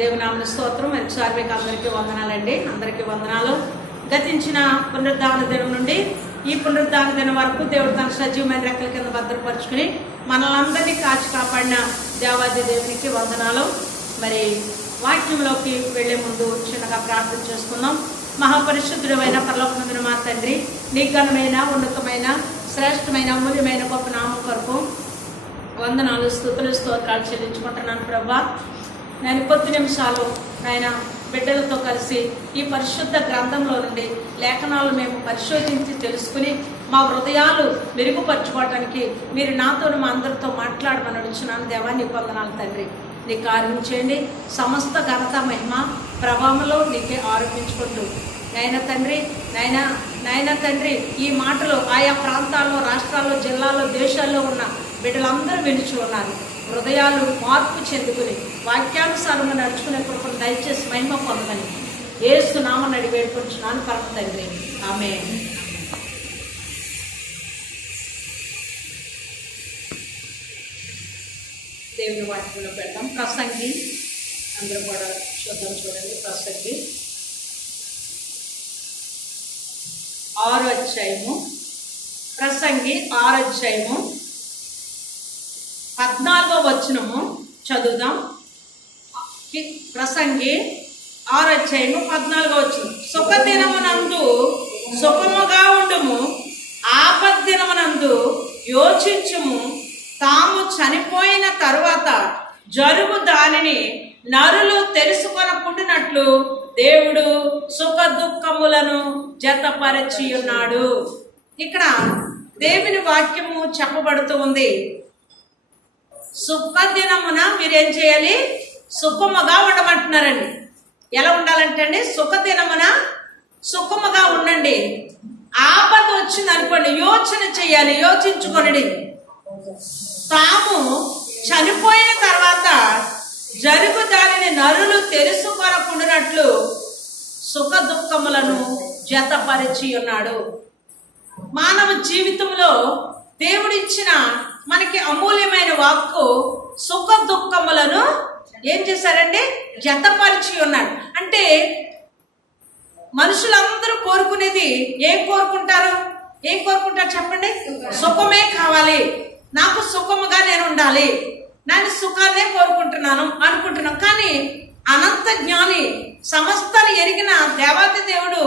దేవునామన స్తోత్రం. ఒకసారి మీకు అందరికీ వందనాలండి. అందరికీ వందనాలు. గతించిన పునరుద్ధాన దినం నుండి ఈ పునరుద్ధాన దినం వరకు దేవుడు తన సజీవమైన రెక్కల కింద భద్రపరుచుకుని మనల్ని కాచి కాపాడిన దేవాది దేవునికి వందనాలు. మరి వాక్యంలోకి వెళ్లే ముందు చిన్నగా ప్రార్థన చేసుకుందాం. మహాపరిశుద్ధుడమైన పరలోకమందున మా తండ్రి, నీ ఘనమైన ఉన్నతమైన శ్రేష్టమైన అమూల్యమైన గొప్ప నామం కొరకు వందనాలు, స్తుతులు, స్తోత్రాలు చెల్లించుకుంటున్నాను ప్రభా. నేను కొద్ది నిమిషాలు ఆయన బిడ్డలతో కలిసి ఈ పరిశుద్ధ గ్రంథంలో నుండి లేఖనాలు మేము పరిశోధించి తెలుసుకుని మా హృదయాలు మెరుగుపరచుకోవడానికి మీరు నాతో మా అందరితో మాట్లాడమని అడుగుతున్నాను. దేవా నీ వందనాలు తండ్రి. నీ కార్యం చేయండి. సమస్త ఘనత మహిమ ప్రభావంలో నీకే ఆరోపించుకుంటూ నాయన తండ్రి ఈ మాటలు ఆయా ప్రాంతాల్లో, రాష్ట్రాల్లో, జిల్లాల్లో, దేశాల్లో ఉన్న బిడ్డలందరూ వినిచి ఉన్నారు. హృదయాలు మార్పు చెందుకుని వాక్యానుసారంగా నడుచుకునే కృపను దయచేసి మహిమ పొందమని యేసు నామమున అడిగి వేడుకొంచున్నాను పరమ తండ్రి. ఆమేన్. దేవుని వాక్యంలో పెడతాం. ప్రసంగి అందరూ కూడా చూడండి. ప్రసంగి 6వ అధ్యాయము. ప్రసంగి 6వ అధ్యాయము 14వ వచనము చదువుదాం. ప్రసంగి 6వ అధ్యాయము 14వ వచనం. సుఖదినమునందు సుఖముగా ఉండుము, ఆపద్దినమునందు యోచించుము. తాము చనిపోయిన తరువాత జరుగు దానిని నరులు తెలుసుకొనకుండినట్లు దేవుడు సుఖ దుఃఖములను జతపరచి ఉన్నాడు. ఇక్కడ దేవుని వాక్యము చెప్పబడుతూ ఉంది. సుఖ దినమున మీరేం చేయాలి? సుఖముగా ఉండమంటున్నారండి. ఎలా ఉండాలంటే అండి, సుఖ దినమున సుఖముగా ఉండండి. ఆపద వచ్చింది అనుకోండి, యోచన చేయాలి, యోచించుకోండి. తాము చనిపోయిన తర్వాత జరుగు దానిని నరులు తెలుసుకొనకుండానట్లు సుఖ దుఃఖములను జతపరిచి ఉన్నాడు. మానవ జీవితంలో దేవుడిచ్చిన మనకి అమూల్యమైన వాక్కు సుఖ దుఃఖములను ఏం చేశారండి? జతపరిచి ఉన్నాడు. అంటే మనుషులందరూ కోరుకునేది ఏం కోరుకుంటారు చెప్పండి? సుఖమే కావాలి, నాకు సుఖముగా నేను ఉండాలి, నేను సుఖాన్నే అనుకుంటున్నాం. కానీ అనంత జ్ఞాని, సమస్తని ఎరిగిన దేవాతి దేవుడు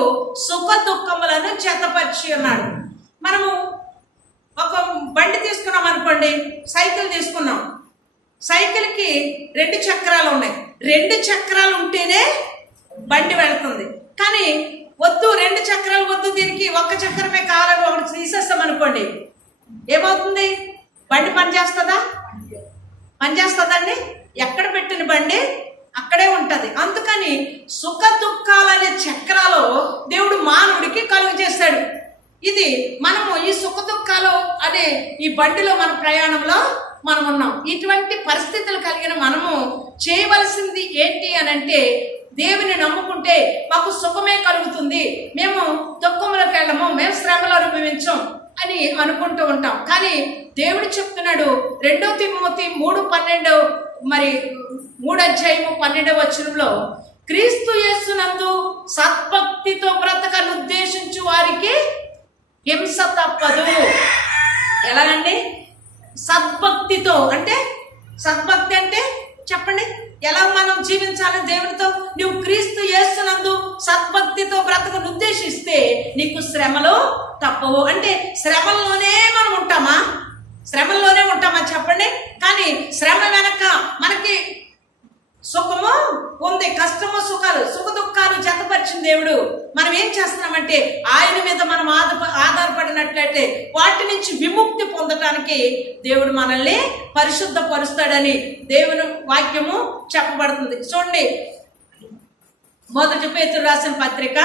సుఖ దుఃఖములను జతపరిచి ఉన్నాడు. మనము ఒక బండి తీసుకున్నాం అనుకోండి, సైకిల్ తీసుకున్నాం. సైకిల్కి 2 చక్రాలు ఉన్నాయి. 2 చక్రాలు ఉంటేనే బండి వెళుతుంది. కానీ వద్దు, 2 చక్రాలు వద్దు, దీనికి 1 చక్రమే కావాలని ఒకటి తీసేస్తాం అనుకోండి, ఏమవుతుంది? బండి పనిచేస్తుందండి? ఎక్కడ పెట్టిన బండి అక్కడే ఉంటది. అందుకని సుఖ దుఃఖాలనే చక్రాలు దేవుడు మానవుడికి కలుగు చేశాడు. ఇది మనము ఈ సుఖ దుఃఖాలు అనే ఈ బండిలో మన ప్రయాణంలో మనం ఉన్నాం. ఇటువంటి పరిస్థితులు కలిగిన మనము చేయవలసింది ఏంటి అని అంటే, దేవుని నమ్ముకుంటే మాకు సుఖమే కలుగుతుంది, మేము దుఃఖంలోకి వెళ్ళము, మేము శ్రమలు అనుభవించం అని అనుకుంటూ ఉంటాం. కానీ దేవుడు చెప్తున్నాడు 2 తిమోతి 3:12, మరి 3వ అధ్యాయము 12వ వచనంలో, క్రీస్తు యేసునందు సద్భక్తితో బ్రతకను ఉద్దేశించు వారికి హింస తప్పదు. ఎలాగండి? సద్భక్తితో. అంటే సద్భక్తి అంటే చెప్పండి, ఎలా మనం జీవించాలి దేవునితో? నువ్వు క్రీస్తు యేసునందు సద్భక్తితో బ్రతకను ఉద్దేశిస్తే నీకు శ్రమలు తప్పవు. అంటే శ్రమల్లోనే మనం ఉంటామా చెప్పండి? కానీ శ్రమ వెనక మనకి సుఖము ఉంది, కష్టము సుఖాలు, సుఖ దుఃఖాలు జతపరిచిన దేవుడు. మనం ఏం చేస్తున్నామంటే ఆయన మీద మనం ఆధారపడినట్లయితే వాటి నుంచి విముక్తి పొందటానికి దేవుడు మనల్ని పరిశుద్ధపరుస్తాడని దేవుని వాక్యము చెప్పబడుతుంది. చూడండి, 1 పేతురు రాసిన పత్రిక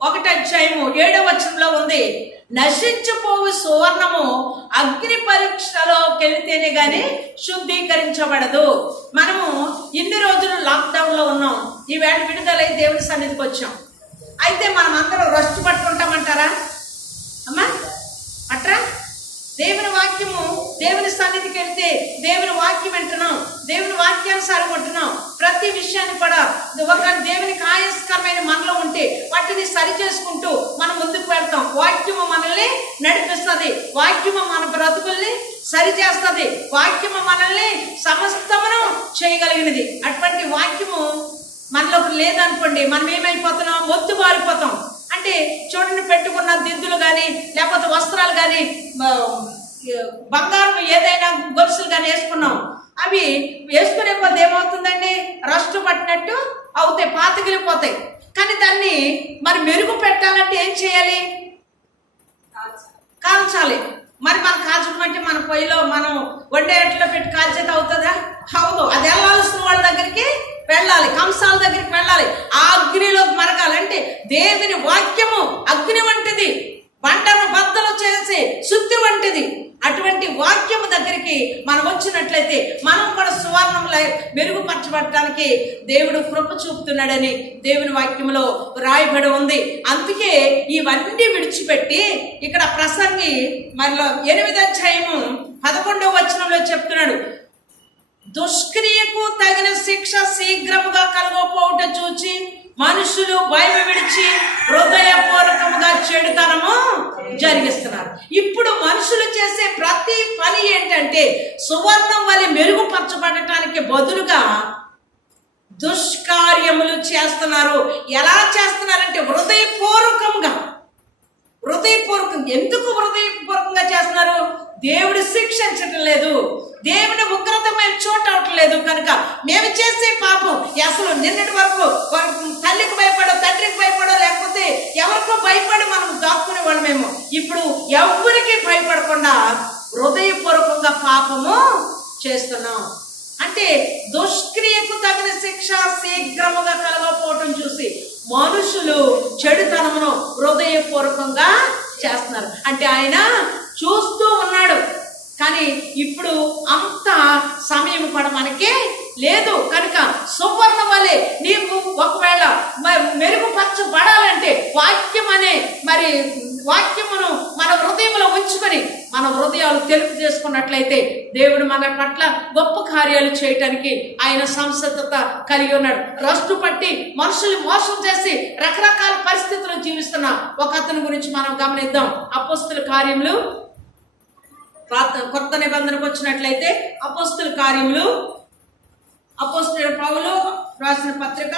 1వ అధ్యాయము 7వ వచనంలో ఉంది, నశించిపోవు సువర్ణము అగ్ని పరీక్షలో కెళితేనే గాని శుద్ధీకరించబడదు. మనము ఇన్ని రోజులు లాక్డౌన్ లో ఉన్నాం. ఈవేళ విడుదలై దేవుని సన్నిధికి వచ్చాం. అయితే మనం అందరం రష్టు పట్టుకుంటామంటారా? అమ్మా పట్రా? దేవుని వాక్యము, దేవుని సన్నిధికి వెళ్తే దేవుని వాక్యం వింటున్నాం, దేవుని వాక్యానుసారం ఉంటున్నాం. ప్రతి విషయాన్ని కూడా ఒక దేవునికి ఆయాస్కరమైన మనలో ఉంటే వాటిని సరి చేసుకుంటూ మనం ముందుకు వెళ్తాం. వాక్యము మనల్ని నడిపిస్తుంది, వాక్యము మన బ్రతుకుల్ని సరి చేస్తుంది, వాక్యము మనల్ని సమస్తమును చేయగలిగినది. అటువంటి వాక్యము మనలోకి లేదనుకోండి, మనం ఏమైపోతున్నాం? మొద్దు బారిపోతాం. అంటే చూడండి, పెట్టుకున్న దిద్దులు కానీ లేకపోతే వస్త్రాలు కానీ బంగారం ఏదైనా గొలుసులు కానీ వేసుకున్నాం, అవి వేసుకునే కొద్ది ఏమవుతుందండి? రస్ట్ పట్టినట్టు అవుతాయి, పాతగిలిపోతాయి. కానీ దాన్ని మరి మెరుగు పెట్టాలంటే ఏం చేయాలి? కాల్చాలి. మరి మనం కాల్చడం అంటే మన పొయ్యిలో మనం వండే ఎట్లో పెట్టి కాల్చేది అవుతుందా? అవదు. అది వెళ్ళాల్సిన వాళ్ళ దగ్గరికి వెళ్ళాలి, కంసాల దగ్గరికి వెళ్ళాలి. ఆ అగ్నిలో మరగాలంటే దేవుని వాక్యము అగ్ని వంటిది, వంటను బద్దలు చేసి శుద్ధి వంటిది. అటువంటి వాక్యము దగ్గరికి మనం వచ్చినట్లయితే మనం కూడా సువర్ణంలో మెరుగుపరచబడటానికి దేవుడు కృప చూపుతున్నాడని దేవుని వాక్యంలో రాయబడి ఉంది. అందుకే ఇవన్నీ విడిచిపెట్టి ఇక్కడ ప్రసంగి మరలో 8వ అధ్యాయము 11వ వచనంలో చెప్తున్నాడు, దుష్క్రియకు తగిన శిక్ష శీఘ్రముగా కలగపోవుట చూచి మనుషులు భయం విడిచి హృదయపూర్వకముగా చెడుతనము జరిగిస్తున్నారు. ఇప్పుడు మనుషులు చేసే ప్రతి పని ఏంటంటే సువర్ణం వలె మెరుగుపరచబడటానికి బదులుగా దుష్కార్యములు చేస్తున్నారు. ఎలా చేస్తున్నారంటే హృదయపూర్వకంగా. ఎందుకు హృదయపూర్వకంగా చేస్తున్నారు? దేవుడు శిక్షించటం లేదు, దేవుని ఉగ్రత మేము చూడటం లేదు కనుక మేము చేసే పాపం అసలు నిన్నటి వరకు తల్లికి భయపడో, తండ్రికి భయపడో, లేకపోతే ఎవరికో భయపడి మనం దాక్కునే వాళ్ళు. మేము ఇప్పుడు ఎవరికి భయపడకుండా హృదయపూర్వకంగా పాపము చేస్తున్నాం. అంటే దుష్క్రియకు తగిన శిక్ష శీఘ్రముగా కలగకపోవటం చూసి మనుషులు చెడుతనమును హృదయపూర్వకంగా చేస్తున్నారు. అంటే ఆయన చూస్తూ ఉన్నాడు, కానీ ఇప్పుడు అంత సమయం కూడా మనకి లేదు కనుక సువర్ణ వలె నీవు ఒకవేళ మెరుగుపరచబడాలంటే వాక్యం అనే మరి వాక్యమును మన హృదయంలో ఉంచుకొని మన హృదయాలు తెలుపు చేసుకున్నట్లయితే దేవుడు మన పట్ల గొప్ప కార్యాలు చేయటానికి ఆయన సంసిద్ధత కలిగి ఉన్నాడు. రష్టు పట్టి మనుషులు మోసం చేసి రకరకాల పరిస్థితులు జీవిస్తున్న ఒక అతని గురించి మనం గమనిద్దాం. అపోస్తుల కార్యములు కొత్త నిబంధనకు వచ్చినట్లయితే అపోస్తుల కార్యములు, అపోస్తుల పౌలు రాసిన పత్రిక,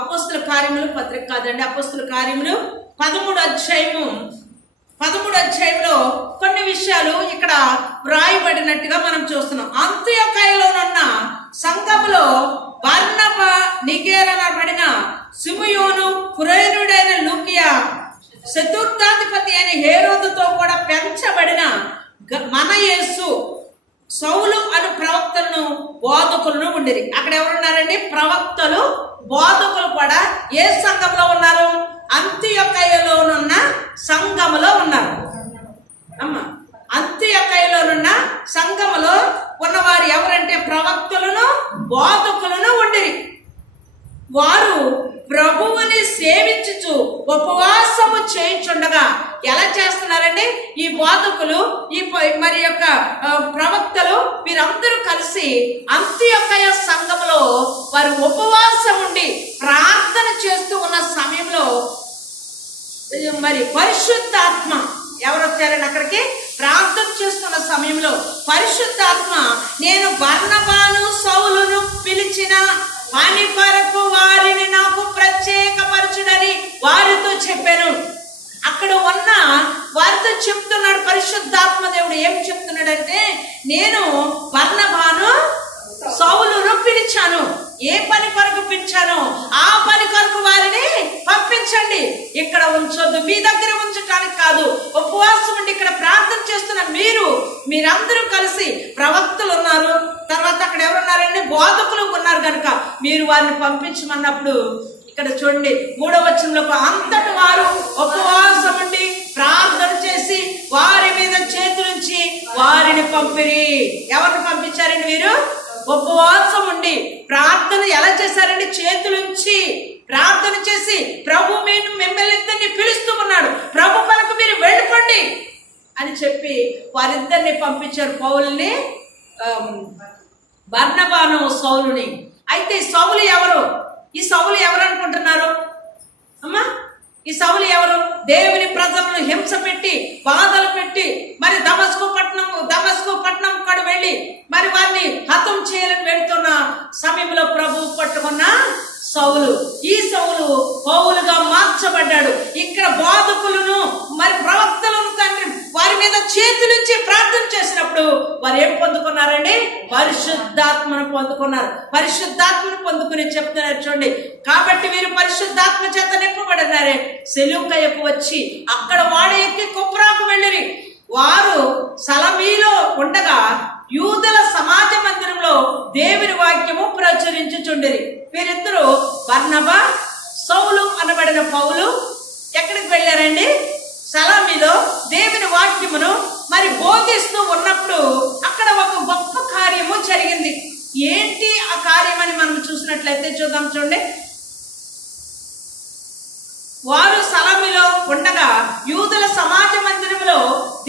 అపోస్తుల కార్యములు పత్రిక కాదండి, అపోస్తుల కార్యములు 13వ అధ్యాయంలో కొన్ని విషయాలు ఇక్కడ వ్రాయబడినట్టుగా మనం చూస్తున్నాం. అంత్యోకయలోనున్న సంఘములో బర్నబా, నిగేర్ అనబడిన సిమియోను, కురేనుడైన లూకియా, చతుర్థాధిపతి అయిన హేరోదుతో కూడా పెంచబడిన మన యేసు, సౌలు అను ప్రవక్తలను బోధకులను ఉండిరి. అక్కడ ఎవరున్నారండి? ప్రవక్తలు, బోధకులు కూడా ఏ సంఘంలో ఉన్నారు? అంత్యోకయలోనున్న సంఘములో ఉన్నారు. అంత్యోకయలోనున్న సంఘములో ఉన్నవారు ఎవరంటే ప్రవక్తలను, బోధకులను ఉండిరి. వారు ప్రభువుని సేవించుచు ఉపవాసము చేయించుండగా ఎలా చేస్తున్నారండి? ఈ బోధకులు, ఈ మరి యొక్క ప్రవక్తలు వీరందరూ కలిసి అంత్యోకయ సంఘములో వారు ఉపవాసం ఉండి ప్రార్థన చేస్తూ ఉన్న సమయంలో మరి పరిశుద్ధాత్మ ఎవరు వచ్చారండి అక్కడికి? ప్రార్థన చేస్తున్న సమయంలో పరిశుద్ధాత్మ నేను బర్నబాను, సౌలును పిలిచిన పని కొరకు వారిని నాకు ప్రత్యేకపరచుడని వారితో చెప్పాను. అక్కడ ఉన్న వారితో చెప్తున్నాడు పరిశుద్ధాత్మ దేవుడు. ఏం చెప్తున్నాడంటే, నేను బర్నబాను, సౌలును పిలిచాను. ఏ పని కొరకు పిలిచాను? ఆ పని కొరకు వారిని పంపించండి, ఇక్కడ ఉంచొద్దు, మీ దగ్గర ఉంచడానికి కాదు. ఉపవాసం ఉండి ఇక్కడ ప్రార్థన చేస్తున్న మీరందరూ కలిసి ప్రవక్తలు ఉన్నారు, తర్వాత అక్కడ ఎవరున్నారండి? బోధకులు ఉన్నారు కనుక మీరు వారిని పంపించమన్నప్పుడు ఇక్కడ చూడండి 3వ వచనంలో అంతటి వారు ఉపవాసం ఉండి ప్రార్థన చేసి వారి మీద చేతులుంచి వారిని పంపిరి. ఎవరిని పంపించారండి? మీరు ఉపవాసం ఉండి ప్రార్థన ఎలా చేశారండి? చేతులుంచి ప్రార్థన చేసి ప్రభు మిమ్మల్ని ఇద్దరిని పిలుస్తూ ఉన్నాడు. ప్రభు పరకు మీరు వెళ్ళిపోండి, అని చెప్పి వారిద్దరిని పంపించారు, పౌలుని, బర్నబాను, సౌలుని. అయితే సౌలు ఎవరు? ఈ సౌలు ఎవరు అనుకుంటున్నారు అమ్మా? ఈ సౌలు ఎవరు? దేవుని ప్రజలను హింస పెట్టి, బాధలు పెట్టి, మరి దమస్కు పట్టణం కూడా వెళ్ళి మరి వారిని హతం చేయాలని వెళ్తున్న సమయంలో ప్రభువు పట్టుకున్న సౌలు. ఈ సౌలు పౌలుగా మార్చబడ్డాడు. ఇక్కడ బోధకులను మరి ప్రవక్తలను తండ్రి వారి మీద చేతులుంచి ప్రార్థన చేసినప్పుడు వారు ఏం పొందుకున్నారండి? పరిశుద్ధాత్మను పొందుకున్నారు. పరిశుద్ధాత్మను పొందుకుని చెప్తున్నారు చూడండి. కాబట్టి వీరు పరిశుద్ధాత్మ చేత నింపబడినారే, సెలూకయకు వచ్చి అక్కడ వాడ ఎక్కి కుప్రాకు వెళ్ళిరి. వారు సలమీలో ఉండగా యూదుల సమాజ మందిరంలో దేవుని వాక్యము ప్రచురించుచుండిరి. వీరిద్దరూ బర్నబా, సౌలు అనబడిన పౌలు ఎక్కడికి వెళ్ళారండి? సలామీలో దేవుని వాక్యమును మరి బోధిస్తూ ఉన్నప్పుడు అక్కడ ఒక గొప్ప కార్యము జరిగింది. ఏంటి ఆ కార్యం అని మనం చూసినట్లయితే చూద్దాం చూడండి. వారు సలామీలో ఉండగా యూదుల సమాజ మందిరంలో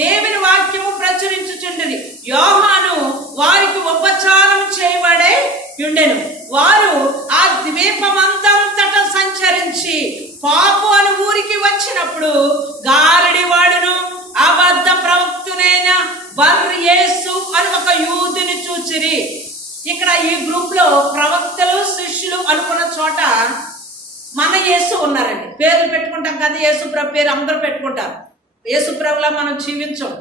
దేవుని వాక్యము ప్రచురించుచుండిరి. యోహాను వారికి ఉపచారం చేయబడే ఉండెను. వారు ఆ ద్వీపమంతంతట సంచరించి పాపు అను ఊరికి వచ్చినప్పుడు గారడి వాడును అబద్ధ ప్రవక్తునైన బర్-యేసు అని ఒక యూదుని చూచిరి. ఇక్కడ ఈ గ్రూప్ లో ప్రవక్తలు, శిష్యులు అనుకున్న చోట మన యేసు ఉన్నారండి. పేర్లు పెట్టుకుంటాం కదా, యేసు ప్రభు పేరు అందరూ పెట్టుకుంటారు. యేసు ప్రభులా మనం జీవించం,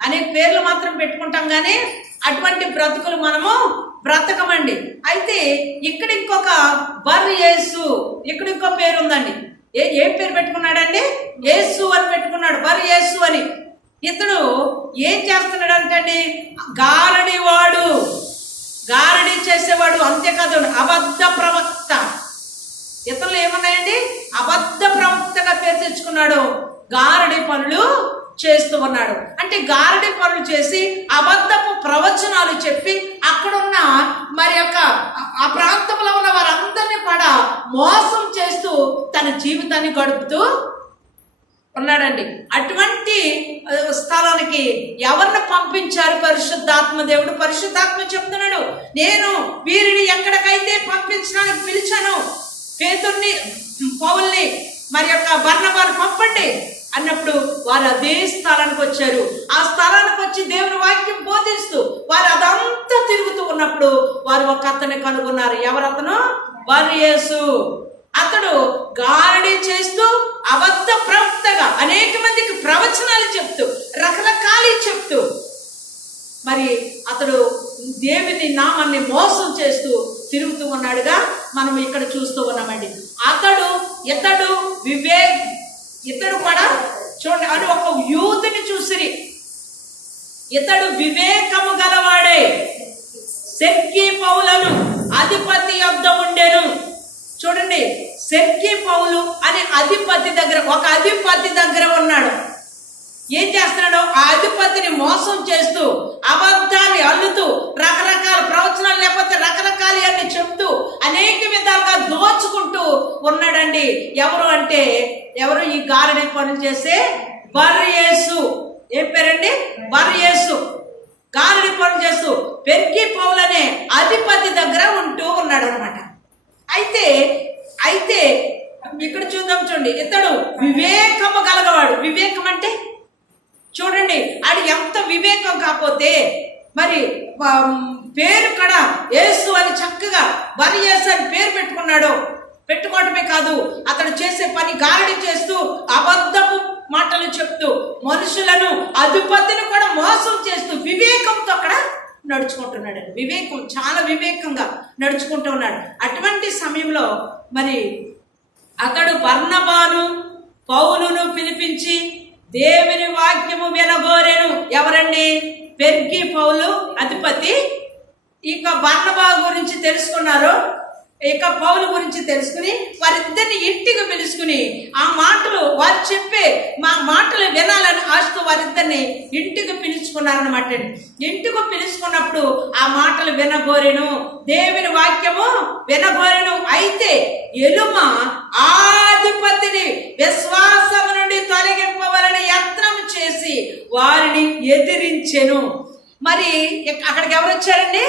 అనేక పేర్లు మాత్రం పెట్టుకుంటాం, కానీ అటువంటి బ్రతుకులు మనము బ్రతకమండి. అయితే ఇక్కడ ఇంకొక బర్-యేసు, ఇక్కడ ఇంకో పేరు ఉందండి. ఏ పేరు పెట్టుకున్నాడండి? యేసు అని పెట్టుకున్నాడు, బర్-యేసు అని. ఇతడు ఏం చేస్తున్నాడు అంటే గారడివాడు, గారడి చేసేవాడు. అంతేకాదు అబద్ధ ప్రవక్త. ఇతరులు ఏమన్నాయండి? అబద్ధ ప్రవక్తగా పేరు తెచ్చుకున్నాడు. గారడి పనులు చేస్తూ ఉన్నాడు. అంటే గారడి పనులు చేసి అబద్ధపు ప్రవచనాలు చెప్పి అక్కడున్న మరి యొక్క ఆ ప్రాంతంలో ఉన్న వారందరినీ కూడా మోసం చేస్తూ తన జీవితాన్ని గడుపుతూ ఉన్నాడండి. అటువంటి స్థలానికి ఎవరిని పంపించారు? పరిశుద్ధాత్మ దేవుడు. పరిశుద్ధాత్మ చెప్తున్నాడు, నేను వీరిని ఎక్కడికైతే పంపించడానికి పిలిచాను, పేతుర్ని, పౌల్ని, మరి యొక్క బర్నబాను పంపండి అన్నప్పుడు వారు అదే స్థలానికి వచ్చారు. ఆ స్థలానికి వచ్చి దేవుని వాక్యం బోధిస్తూ వారు అదంతా తిరుగుతూ ఉన్నప్పుడు వారు ఒక అతన్ని కనుగొన్నారు. ఎవరతను? బర్-యేసు. అతడు గారడీ చేస్తూ అబద్ధ ప్రవక్తగా అనేక మందికి ప్రవచనాలు చెప్తూ రకరకాలు చెప్తూ మరి అతడు దేవుని నామాన్ని మోసం చేస్తూ తిరుగుతూ ఉన్నాడుగా మనం ఇక్కడ చూస్తూ ఉన్నామండి. ఇతడు కూడా చూడండి, అని ఒక యూదుని చూసిరి. ఇతడు వివేకము గలవాడే, సెర్గి పౌలను అధిపతి యొద్ద ఉండెను. చూడండి, సెర్గి పౌలు అనే అధిపతి దగ్గర, ఒక అధిపతి దగ్గర ఉన్నాడు. ఏం చేస్తున్నాడు? ఆ అధిపతిని మోసం చేస్తూ అబద్ధాన్ని అల్లుతూ రకరకాల ప్రవచనాలు లేకపోతే రకరకాల అన్ని చెప్తూ అనేక విధాలుగా దోచుకుంటూ ఉన్నాడండి. ఎవరు అంటే ఎవరు? ఈ గారడి పనులు చేసే బర్-యేసు. ఏం పేరండి? బర్-యేసు. గారడి పనులు చేస్తూ సెర్గి పౌలు అనే అధిపతి దగ్గర ఉంటూ ఉన్నాడు అనమాట. అయితే ఇక్కడ చూద్దాం చూడండి, ఇతడు వివేకము గలగవాడు. వివేకం అంటే చూడండి, అది ఎంత వివేకం కాకపోతే మరి పేరు కూడా యేసు అని చక్కగా బర్-యేసు అని పేరు పెట్టుకున్నాడు. పెట్టుకోవటమే కాదు, అతడు చేసే పని గారడి చేస్తూ అబద్ధపు మాటలు చెప్తూ మనుషులను, అధిపతిని కూడా మోసం చేస్తూ వివేకంతో అక్కడ నడుచుకుంటున్నాడు. వివేకం, చాలా వివేకంగా నడుచుకుంటూ ఉన్నాడు. అటువంటి సమయంలో మరి అతడు బర్నబాను, పౌలును పిలిపించి దేవుని వాక్యము వినగోరెను. ఎవరండి? సెర్గి పౌలు అధిపతి. ఇక బర్నబా గురించి తెలుసుకున్నారు, ఇక పౌలు గురించి తెలుసుకుని వారిద్దరిని ఇంటికి పిలుచుకుని ఆ మాటలు వారు చెప్పే మాటలు వినాలని ఆశతో వారిద్దరిని ఇంటికి పిలుచుకున్నారన్నమాట. ఇంటికి పిలుచుకున్నప్పుడు ఆ మాటలు వినగోరెను, దేవుని వాక్యము వినగోరెను. అయితే ఎలుమ ఆధిపతిని విశ్వాసం నుండి తొలగింపవలని యత్నం చేసి వారిని ఎదిరించెను. మరి అక్కడికి ఎవరు వచ్చారండి?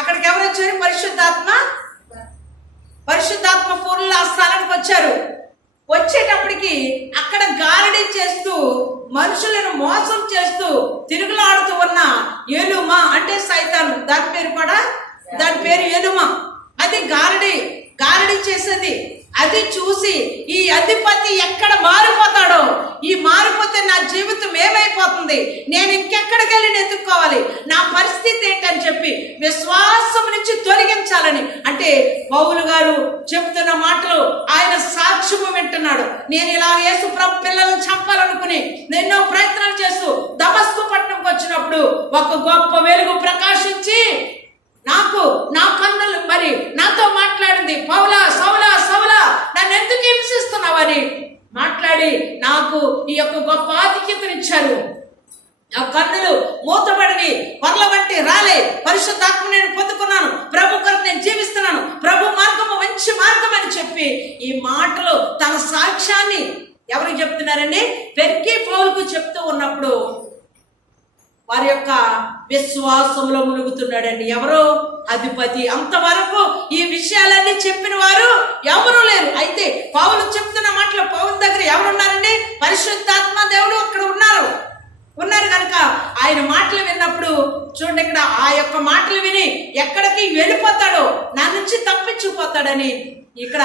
అక్కడికి ఎవరు వచ్చారు? పరిశుద్ధాత్మ పూర్ణులు ఆ స్థానానికి వచ్చారు. వచ్చేటప్పటికి అక్కడ గారడీ చేస్తూ మనుషులను మోసం చేస్తూ తిరుగులాడుతూ ఉన్న ఎలుమ అంటే సైతాను, దాని పేరు ఎలుమ. అది గారడీ చేసేది. అది చూసి ఈ అధిపతి ఎక్కడ మారిపోతాడో, ఈ మారిపోతే నా జీవితం ఏమైపోతుంది, నేను ఇంకెక్కడికి వెళ్ళి ఎత్తుక్కోవాలి, నా పరిస్థితి ఏంటని చెప్పి విశ్వాసం నుంచి తొలగించాలని, అంటే పౌలు గారు చెప్తున్న మాటలు ఆయన సాక్ష్యము వింటున్నాడు. నేను ఇలా యేసు ప్రభు పిల్లలను చంపాలనుకుని ఎన్నో ప్రయత్నాలు చేస్తూ దమస్కు పట్టణంకి వచ్చినప్పుడు ఒక గొప్ప వెలుగు ప్రకాశించి నా కన్నులు మరి నాతో మాట్లాడింది. పౌలా, సౌలా, సౌలా, నన్ను ఎందుకు హింసిస్తున్నావని మాట్లాడి నాకు ఈ యొక్క గొప్ప ఆధిక్యతనిచ్చారు. నా కన్నులు మూతబడిని కొరల వంటి రాలే. పరిశుద్ధాత్మ నేను పొందుకున్నాను. ప్రభు కొరకు నేను జీవిస్తున్నాను. ప్రభు మార్గము మంచి మార్గం అని చెప్పి ఈ మాటలు తన సాక్ష్యాన్ని ఎవరికి చెప్తున్నారండి? పెర్గే పౌలుకు చెప్తూ ఉన్నప్పుడు వారి యొక్క విశ్వాసంలో మునుగుతున్నాడండి. ఎవరో అధిపతి. అంతవరకు ఈ విషయాలన్నీ చెప్పిన వారు ఎవరు లేరు. అయితే పౌలు చెప్తున్న మాటలు పౌలు దగ్గర ఎవరున్నారండి? పరిశుద్ధాత్మ దేవుడు అక్కడ ఉన్నారు కనుక ఆయన మాటలు విన్నప్పుడు చూడండి, ఇక్కడ ఆ యొక్క మాటలు విని ఎక్కడికి వెళ్ళిపోతాడో, నా నుంచి తప్పించిపోతాడని ఇక్కడ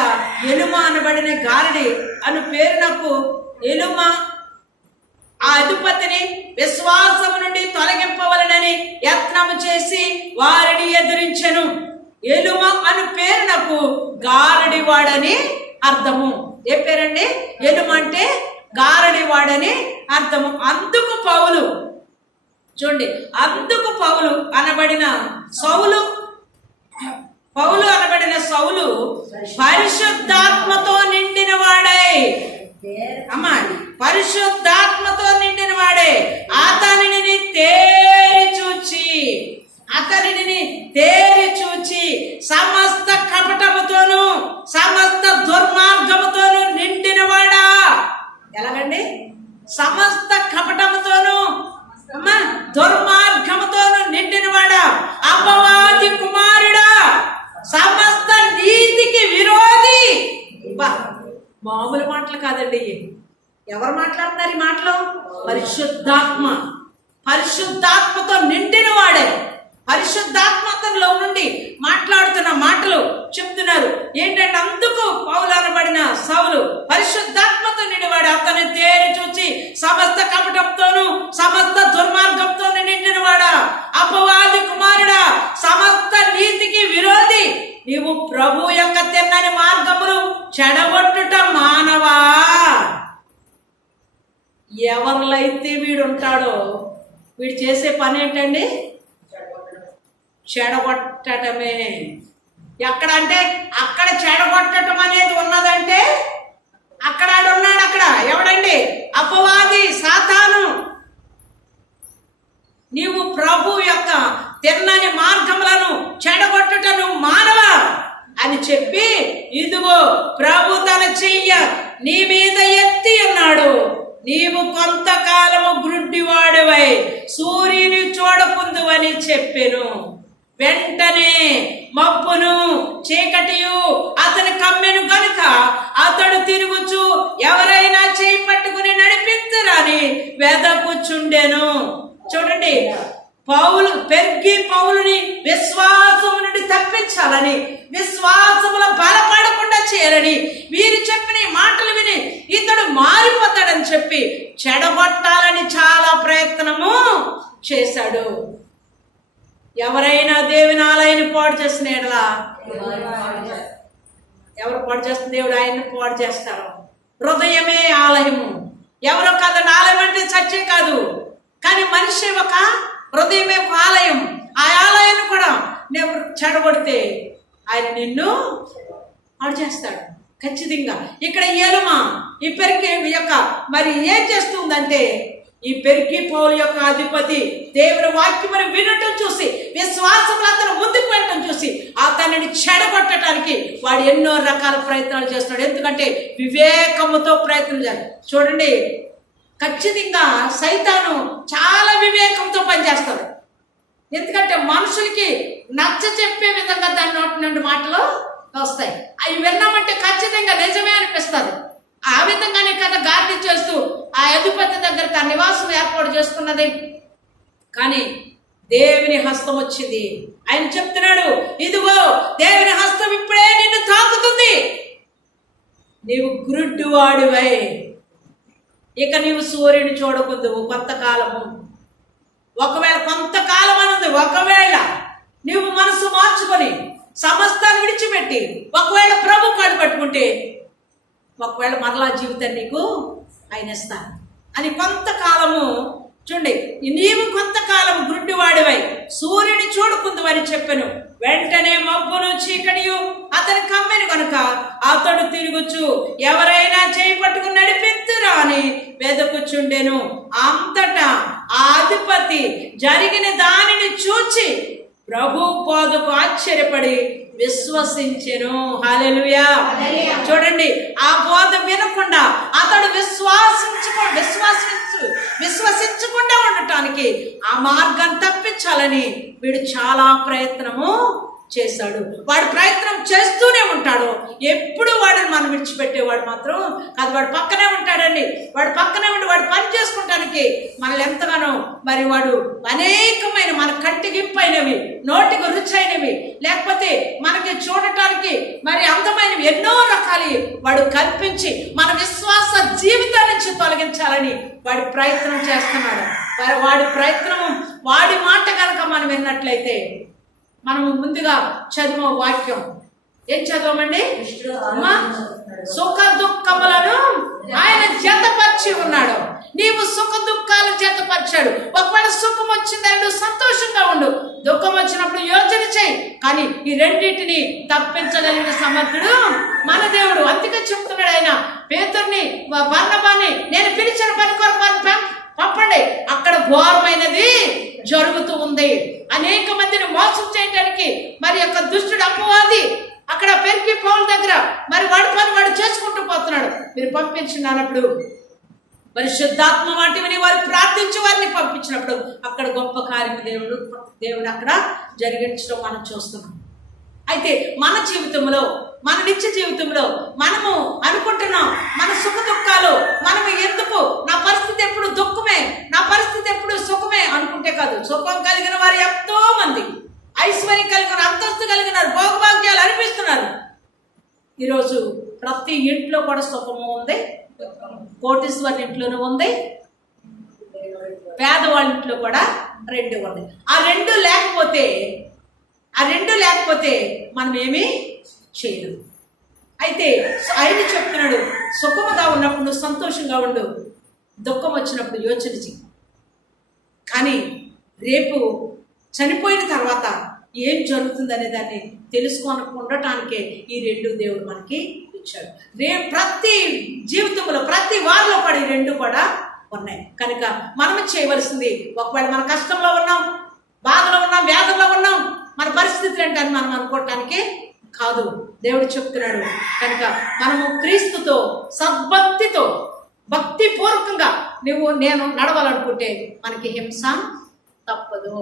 ఎలుమ అనబడిన గారడి అను పేరు నాకు ఎలుమ ఆ అధిపతిని విశ్వాసము నుండి తొలగింపవలనని యత్నము చేసి వారిని ఎదిరించెను. ఎలుమ అను పేరు నాకు గారడివాడని అర్థము. ఏ పేరండి? ఎలుమ అంటే గారడివాడని అర్థము. అందుకు పౌలు అనబడిన సౌలు పరిశుద్ధాత్మతో నిండిన వాడై, అమ్మా, పరిశుద్ధాత్మతో నిండిన వాడే అతనిని తేరి చూచి సమస్త కపటముతోను సమస్త దుర్మార్గముతోను నిండినవాడా. ఎలాగండి? సమస్త కపటముతోను దుర్మార్గముతోను నిండినవాడా, అపవాది కుమారుడా, సమస్త నీతికి విరోధి. మామూలు మాటలు కాదండి. ఎవరు మాట్లాడుతున్నారు ఈ మాటలు? పరిశుద్ధాత్మతో నిండిన వాడే. పరిశుద్ధాత్మలో నుండి మాట్లాడుతున్న మాటలు చెప్తున్నారు. ఏంటంటే అందుకు పౌలు అనబడిన సౌలు పరిశుద్ధాత్మతో నిండినవాడు. అతని తేరి చూచి సమస్త కపటంతోను సమస్త దుర్మార్గంతోను నిండినవాడా, అపవాది కుమారుడా, సమస్త నీతికి విరోధి, నీవు ప్రభు యొక్క తిన్నని మార్గములు చెడగొట్టుట మానవా. ఎవరిలో అయితే వీడు ఉంటాడో వీడు చేసే పని ఏంటండి? చెడగొట్టడమే. ఎక్కడ అంటే అక్కడ చెడగొట్టడం అనేది ఉన్నదంటే అక్కడ ఉన్నాడు. అక్కడ ఎవడండి? అపవాది, సాతాను. నీవు ప్రభు యొక్క తిన్నని మార్గములను చెడగొట్టుటను మానవా అని చెప్పి, ఇదిగో ప్రభు తన చెయ్య నీ మీద ఎత్తి ఉన్నాడు. నీవు కొంతకాలము గ్రుడ్డివాడవై సూర్యుని చూడకుందువని చెప్పెను. వెంటనే మబ్బును చీకటియు అతని కమ్మెను గనుక అతడు తిరుగుచు ఎవరైనా చేయి పట్టుకుని నడిపించరాని వెదకుచుండెను. చూడండి, పౌలుని విశ్వాసము నుండి తప్పించాలని, విశ్వాసములో బలపడకుండా చేయాలని, వీరు చెప్పిన మాటలు విని ఇతడు మారిపోతాడని చెప్పి చెడగొట్టాలని చాలా ప్రయత్నము చేశాడు. ఎవరైనా దేవుని ఆలయాన్ని పాడు చేసిన ఎడలా, ఎవరు పాడు చేస్తున్న దేవుడు ఆయన్ని పాడు చేస్తారు. హృదయమే ఆలయము. ఎవరో కాదండి, ఆలయం అంటే చర్చే కాదు, కానీ మనిషి ఒక హృదయమే ఒక ఆలయం. ఆ ఆలయాన్ని కూడా నేను చెడగొడితే ఆయన నిన్ను పాడు చేస్తాడు ఖచ్చితంగా. ఇక్కడ ఎలుమ ఈ పెరిగే యొక్క మరి ఏం చేస్తుందంటే ఈ పెరిగి పౌలు యొక్క అధిపతి దేవుని వాక్యమును వినటం చూసి, విశ్వాసంలో అతను ముందుకు వెళ్ళటం చూసి అతనిని చెడగొట్టడానికి వాడు ఎన్నో రకాల ప్రయత్నాలు చేస్తున్నాడు. ఎందుకంటే వివేకముతో ప్రయత్నం చేయాలి. చూడండి, ఖచ్చితంగా సైతాను చాలా వివేకంతో పనిచేస్తాడు. ఎందుకంటే మనుషులకి నచ్చ చెప్పే విధంగా దాని నోటి నుండి మాటలు వస్తాయి. అవి విన్నామంటే ఖచ్చితంగా నిజమే అనిపిస్తుంది. ఆ విధంగానే కదా గార్డీ చేస్తూ ఆ అధిపతి దగ్గర తన నివాసం ఏర్పాటు చేసుకున్నది. కానీ దేవుని హస్తం వచ్చింది. ఆయన చెప్తున్నాడు, ఇదిగో దేవుని హస్తం ఇప్పుడే నిన్ను తాకుతుంది, నీవు గురుడ్డువాడివై ఇక నీవు సూర్యుని చూడకుందువు కొంతకాలము. ఒకవేళ కొంతకాలం అన్నది, ఒకవేళ నీవు మనసు మార్చుకొని సమస్తాన్ని విడిచిపెట్టి ఒకవేళ ప్రభు కాడు పట్టుకుంటే ఒకవేళ మరలా జీవితం నీకు ఆయన ఇస్తాను అని కొంతకాలము. చూడండి, నీవు కొంతకాలం గుడ్డివాడివై సూర్యుని చూడుకుందువని చెప్పాను. వెంటనే మబ్బును చీకటియు అతని కమ్మెను కనుక అతడు తిరుగుచు ఎవరైనా చేయి పట్టుకుని నడిపెత్తురా అని వెదకుచుండెను. అంతటా ఆ అధిపతి జరిగిన దానిని చూచి ప్రభు బోధకు ఆశ్చర్యపడి విశ్వసించెను. హల్లెలూయా. చూడండి, ఆ బోధ వినకుండా అతడు విశ్వసించకుండా ఉండటానికి ఆ మార్గాన్ని తప్పించాలని వీడు చాలా ప్రయత్నము చేశాడు. వాడు ప్రయత్నం చేస్తూనే ఉంటాడు. ఎప్పుడు వాడిని మనం విడిచిపెట్టేవాడు మాత్రం కాదు. వాడు పక్కనే ఉంటాడండి. వాడు పక్కనే ఉండి వాడు పని చేసుకుంటానికి మనల్ని ఎంతగానో మరి వాడు అనేకమైన మన కంటికి ఇంపైనవి, నోటికి రుచైనవి, లేకపోతే మనకి చూడటానికి మరి అందమైనవి ఎన్నో రకాలు వాడు కల్పించి మన విశ్వాస జీవితాల నుంచి తొలగించాలని వాడి ప్రయత్నం చేస్తున్నాడు. వాడి ప్రయత్నం, వాడి మాట కనుక మనం విన్నట్లయితే మనము ముందుగా చదివ వాక్యం ఏం చదవమండి? సుఖ దుఃఖములను ఆయన జతపరిచి ఉన్నాడు. నీవు సుఖ దుఃఖాలు జతపరిచాడు. ఒకవేళ సుఖం వచ్చిందంటే సంతోషంగా ఉండు, దుఃఖం వచ్చినప్పుడు యోచన చేయి. కానీ ఈ రెండింటిని తప్పించగలిగిన సమర్థుడు మన దేవుడు. అందుకే చెప్తున్నాడు ఆయన పేతుర్ని, బర్నబాని, నేను పిలిచిన పని కొరకు పంపండి, అక్కడ ఘోరమైనది జరుగుతూ ఉంది. అనేక మందిని మోసం చేయడానికి మరి యొక్క దుష్టుడు అపవాది అక్కడ పెరిగి పౌలు దగ్గర మరి వాడి పని వాడు చేసుకుంటూ పోతున్నాడు. మీరు పంపించినప్పుడు పరిశుద్ధాత్మ వాటిని వారు ప్రార్థించి వారిని పంపించినప్పుడు అక్కడ గొప్ప కార్యం దేవుడు అక్కడ జరిగించడం మనం చూస్తున్నాం. అయితే మన జీవితంలో, మన నిత్య జీవితంలో మనము అనుకుంటున్నాం మన సుఖ దుఃఖాలు మనము ఎందుకు, నా పరిస్థితి ఎప్పుడు దుఃఖమే, నా పరిస్థితి ఎప్పుడు సుఖమే అనుకుంటే కాదు. సుఖం కలిగిన వారు ఎంతో మంది, ఐశ్వర్యం కలిగిన, అంతస్తు కలిగిన, భోగభాగ్యాలు అనిపిస్తున్నారు. ఈరోజు ప్రతి ఇంట్లో కూడా సుఖము ఉంది, కోటీశ్వరుని ఇంట్లోనూ ఉంది, పేదవాళ్ళ ఇంట్లో కూడా రెండు ఉంది. ఆ రెండు లేకపోతే మనం ఏమీ చేయలేం. అయితే ఆయన చెప్తున్నాడు, సుఖముగా ఉన్నప్పుడు నువ్వు సంతోషంగా ఉండు, దుఃఖం వచ్చినప్పుడు యోచన చెయ్యి. కానీ రేపు చనిపోయిన తర్వాత ఏం జరుగుతుందనే దాన్ని తెలుసుకోనుకుండటానికే ఈ రెండు దేవుడు మనకి ఇచ్చాడు. ప్రతి జీవితంలో ప్రతి వారిలో కూడా ఈ రెండు కూడా ఉన్నాయి. కనుక మనం చేయవలసింది, ఒకవేళ మన కష్టంలో ఉన్నాం, బాధలో ఉన్నాం, వ్యాధుల్లో ఉన్నాం, మన పరిస్థితులు ఏంటని మనం అనుకోవటానికి కాదు. దేవుడు చెప్తున్నాడు. కనుక మనము క్రీస్తుతో సద్భక్తితో భక్తిపూర్వకంగా నేను నడవాలనుకుంటే మనకి హింస తప్పదు.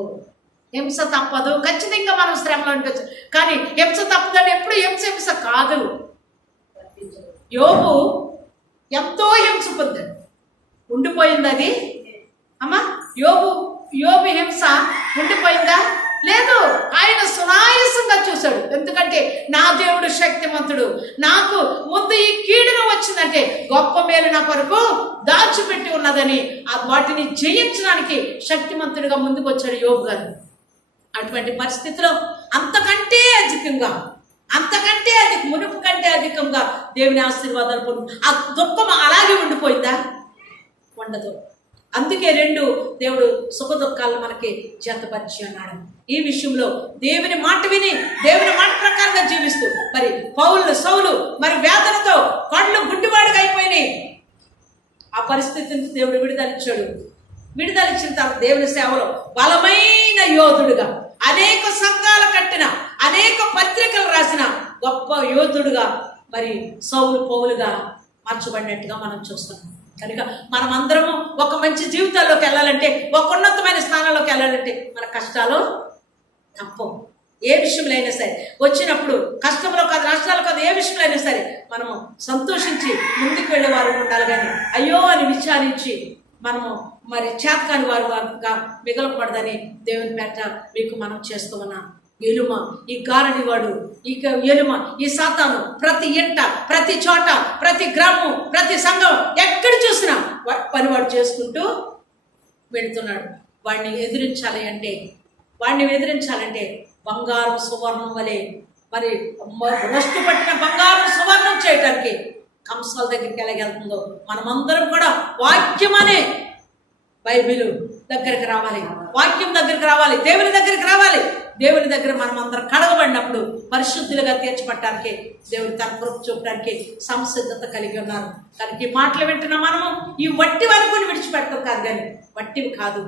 ఖచ్చితంగా మనం శ్రమలు అనిపించు, కానీ హింస తప్పదని ఎప్పుడు హింస కాదు. యోబు ఎంతో హింస పొందాడు, ఉండిపోయింది అది అమ్మా. యోబు హింస ఉండిపోయిందా? లేదు. ఆయన సునాయాసంగా చూశాడు. ఎందుకంటే నా దేవుడు శక్తిమంతుడు, నాకు ముందు ఈ కీడును వచ్చిందంటే గొప్ప మేలు నా కొరకు దాచిపెట్టి ఉన్నదని వాటిని జయించడానికి శక్తిమంతుడిగా ముందుకు వచ్చాడు యోబు గారు. అటువంటి పరిస్థితిలో అంతకంటే మునుపు కంటే అధికంగా దేవుని ఆశీర్వాదాలు పొందు. ఆ దుఃఖం అలాగే ఉండిపోయిందా? ఉండదు. అందుకే రెండు దేవుడు సుఖ దుఃఖాలు మనకి జతపరిచి అన్నాడు. ఈ విషయంలో దేవుని మాట విని దేవుని మాట ప్రకారంగా జీవిస్తూ మరి సౌలు మరి వేదనతో కళ్ళు గుడ్డివాడుగా అయిపోయినాయి. ఆ పరిస్థితిని దేవుడు విడుదలిచ్చాడు. విడుదల ఇచ్చిన తర్వాత దేవుని సేవలో బలమైన యోధుడుగా, అనేక సంఘాలు కట్టిన, అనేక పత్రికలు రాసిన గొప్ప యోధుడుగా మరి సౌలు పౌలుగా మార్చబడినట్టుగా మనం చూస్తున్నాం. కనుక మనం అందరము ఒక మంచి జీవితాల్లోకి వెళ్ళాలంటే, ఒక ఉన్నతమైన స్థానంలోకి వెళ్ళాలంటే మన కష్టాలు తప్పవు. ఏ విషయంలో అయినా సరే వచ్చినప్పుడు కష్టంలో కాదు, నష్టాలు కాదు, ఏ విషయంలో అయినా సరే మనము సంతోషించి ముందుకు వెళ్ళే వారు ఉండాలి. కానీ అయ్యో అని విచారించి మనము మరి చేతకాని వారుగా మిగలకూడదని దేవుని పేట మీకు మనం చేస్తూ ఉన్నాం. ఎలుమ, ఈ గారడివాడు, ఇక ఎలుమ, ఈ సాతాను ప్రతి ఇంట, ప్రతి చోట, ప్రతి గ్రామం, ప్రతి సంఘం ఎక్కడ చూసినా పనివాడు చేసుకుంటూ వెళుతున్నాడు. వాడిని ఎదిరించాలంటే బంగారం సువర్ణం వలె మరి వస్తు పట్టిన బంగారం సువర్ణం చేయటానికి కంసాల దగ్గరికి ఎలాగెళ్తుందో మనమందరం కూడా వాక్యం అనే బైబిల్ దగ్గరికి రావాలి, వాక్యం దగ్గరికి రావాలి, దేవుని దగ్గరికి రావాలి. దేవుని దగ్గర మనం అందరం కడగబడినప్పుడు పరిశుద్ధులుగా తీర్చబట్టడానికి దేవుడు తన కృప చూపడానికి సంసిద్ధత కలిగి ఉన్నారు. కనుక ఈ మాటలు వింటున్న మనము ఈ వట్టి వరకుని విడిచిపెట్టడం కాదు, కానీ వట్టివి కాదు,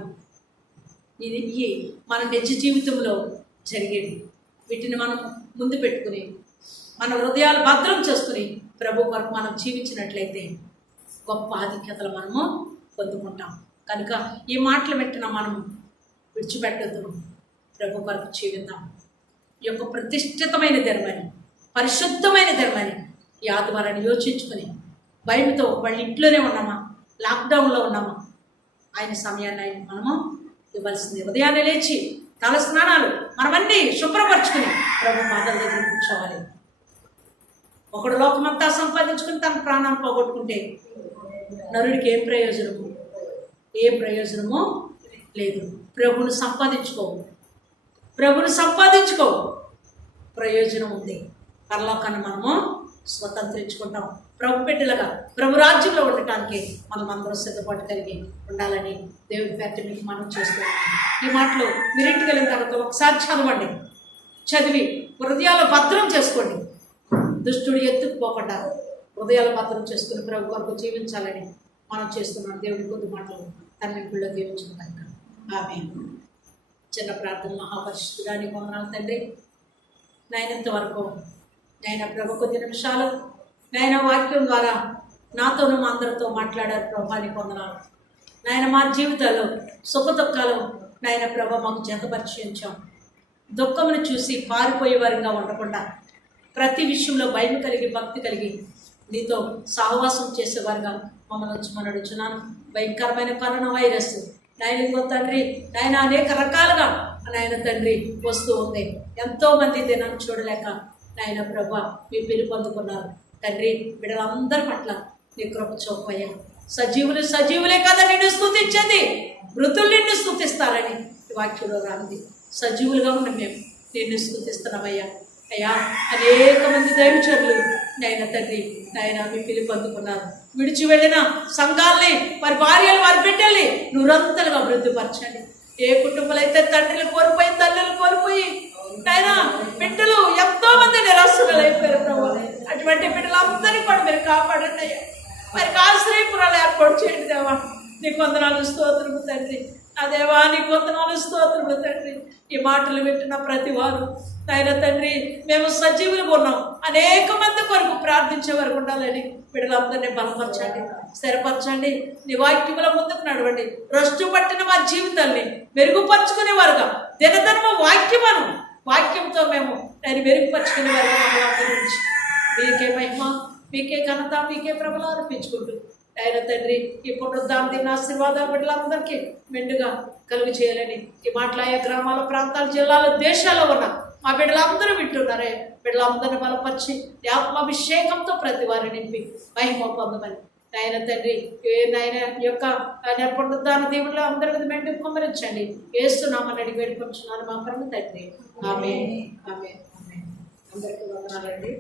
ఇది మన నిజ జీవితంలో జరిగేది. వీటిని మనం ముందు పెట్టుకుని మన హృదయాలు భద్రం చేసుకుని ప్రభు కొరకు మనం జీవించినట్లయితే గొప్ప ఆధిక్యతలు మనము పొందుకుంటాం. కనుక ఈ మాటలు పెట్టిన మనం విడిచిపెట్టద్దు, ప్రభు కొరకు జీవిద్దాం. ఈ యొక్క ప్రతిష్ఠితమైన ధర్మాన్ని, పరిశుద్ధమైన ధర్మాన్ని ఈ ఆదివారాన్ని యోచించుకొని భయంతో వాళ్ళ ఇంట్లోనే ఉన్నామా, లాక్డౌన్లో ఉన్నామా, ఆయన సమయాన్ని ఆయన మనము ఇవ్వాల్సింది. ఉదయాన్నే లేచి తల స్నానాలు మనమన్నీ శుభ్రపరచుకుని ప్రభు మాటల దగ్గర కూర్చోవాలి. ఒకడు లోకమంతా సంపాదించుకుని తన ప్రాణాన్ని పోగొట్టుకుంటే నరుడికి ఏం ప్రయోజనమో లేదు. ప్రభువును సంపాదించుకో, ప్రయోజనం ఉంది. పరలోకాన్ని మనము స్వతంత్రించుకుంటాం. ప్రభు బిడ్డలుగా ప్రభు రాజ్యంలో ఉండటానికి మనం అందరం సిద్ధపాటు కలిగి ఉండాలని దేవుని పేట మీకు మనం చేస్తున్నాం. ఈ మాటలు మీరు ఇంటికి వెళ్ళిన తర్వాత ఒకసారి చదవండి, చదివి హృదయాలు భద్రం చేసుకోండి. దుష్టుడు ఎత్తుకుపోకుండా హృదయాలు భద్రం చేసుకుని ప్రభు కొరకు జీవించాలని మనం చేస్తున్నాం. దేవుని కొద్ది మాటలు తన్నింపుల్లో దీవించుకుంటాం. ఆమేన్. చిన్న ప్రార్థన. మహాపరిశుద్ధుడా నీకు వందనాలు తండ్రి. నాయనంత వరకు నాయన ప్రభు కొద్ది నిమిషాలు నాయన వాక్యం ద్వారా నాతోనూ మా అందరితో మాట్లాడారు ప్రభా, నీకు వందనాలు. నాయన మా జీవితాల్లో సుఖ దుఃఖాలు నాయన ప్రభా మాకు జతపరిచయించాం. దుఃఖమును చూసి పారిపోయే వారిగా ఉండకుండా ప్రతి విషయంలో భయం కలిగి, భక్తి కలిగి నీతో సహవాసం చేసేవారుగా మమ్మల్ని వచ్చి మనం అడుగుతున్నాను. భయంకరమైన కరోనా వైరస్ నాయన ఇంకో తండ్రి నాయన అనేక రకాలుగా నాయన తండ్రి వస్తూ ఉంది. ఎంతోమంది దినాన్ని చూడలేక నాయన ప్రభా మీ పిలుపు అందుకున్నారు తండ్రి. బిడ్డలందరి పట్ల నీ కృప చూపయ్యా. సజీవులే కదా నిన్ను స్తుతించేది, మృతులు నిన్ను స్తుతిస్తారని వాక్యంలో రాంది. సజీవులుగా ఉన్న మేము నిన్ను స్తుతిస్తున్నామయ్యా. అయ్యా అనేక మంది దైవచరులు నాయన తండ్రి నాయన మీ పిలుపు అందుకున్నారు. విడిచి వెళ్ళిన సంఘాలని, వారి భార్యలు, వారి బిడ్డల్ని నూరంతలుగా అభివృద్ధిపరచండి. ఏ కుటుంబాలు అయితే తండ్రులు కోల్పోయి, తల్లులు కోల్పోయి నాయన బిడ్డలు ఎంతో మంది నిరాశలు అయిపోయారు ప్రభు, అటువంటి బిడ్డలందరినీ కూడా మీరు కాపాడండి అయ్యా. వారికి ఆశ్రయపురాలు ఏర్పాటు చేయండి దేవా. నీకు వందనాలు స్తోత్రము తండ్రి. నా దేవా నీకు వందనాలు స్తోత్రములు తండ్రి. ఈ మాటలు వింటున్న ప్రతి వారు నాయన తండ్రి మేము సజీవులుగా ఉన్నాం. అనేక మంది కొరకు ప్రార్థించే వరకు ఉండాలని బిడ్డలందరినీ బలపరచండి, స్థిరపరచండి. నీ వాక్యముల ముందుకు నడవండి. రష్టు పట్టిన మా జీవితాల్ని మెరుగుపరుచుకునేవారుగా దినదినము వాక్యంతో మేము నేను మెరుగుపరుచుకునే వారుగా మమ్మల్ని నుంచి మీకే మహిమ, మీకే ఘనత, మీకే ప్రభులు అర్పించుకుంటూ ఆయన తండ్రి ఈ పునరుద్ధానం దీని ఆశీర్వాదాలు బిడ్డలందరికీ మెండుగా కలుగు చేయాలని ఈ మాట్లాడే గ్రామాల, ప్రాంతాల, జిల్లాల, దేశాల్లో ఉన్న మా బిడ్డలందరూ వింటున్నారే. బిడ్డలందరినీ బలపరిచి ఆత్మాభిషేకంతో ప్రతి వారిని నింపి మహిమ పొందమని నాయన తండ్రి నాయన యొక్క పునరుద్ధాన దేవుళ్ళు అందరి మీద మెండుకు కుమ్మరించండి. ఏస్తున్నామని అడిగి వేడుకొంచున్నాను మా పరమ తండ్రి. ఆమేన్. అందరికీ వందనాలండి.